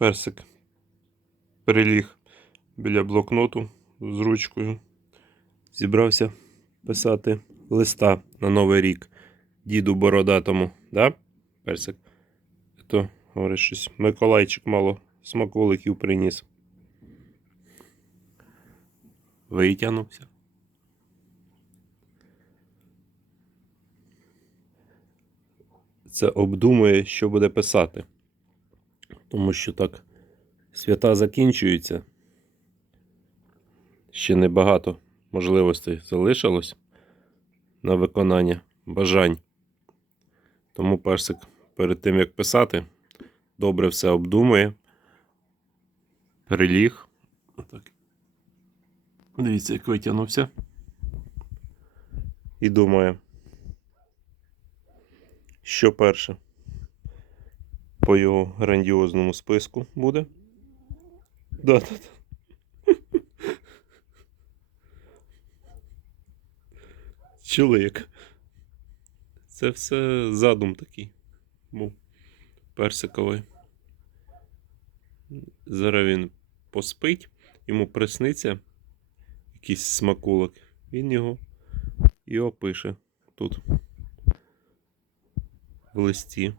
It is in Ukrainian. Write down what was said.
Персик переліг біля блокноту з ручкою. Зібрався писати листа на Новий рік діду бородатому, да? Персик? То, говорить, щось Миколайчик мало смаколиків приніс. Витягнувся. Це обдумує, що буде писати. Тому що так свята закінчуються. Ще небагато можливостей залишилось на виконання бажань. Тому персик перед тим як писати, добре все обдумує. Переліг. Отак. Дивіться, як витягнувся. І думає, що перше по його грандіозному списку буде. Да, да, да. Чоловік. Це все задум такий. Був персиковий. Зараз він поспить, йому присниться якийсь смакулок. Він його і опише тут. В листі.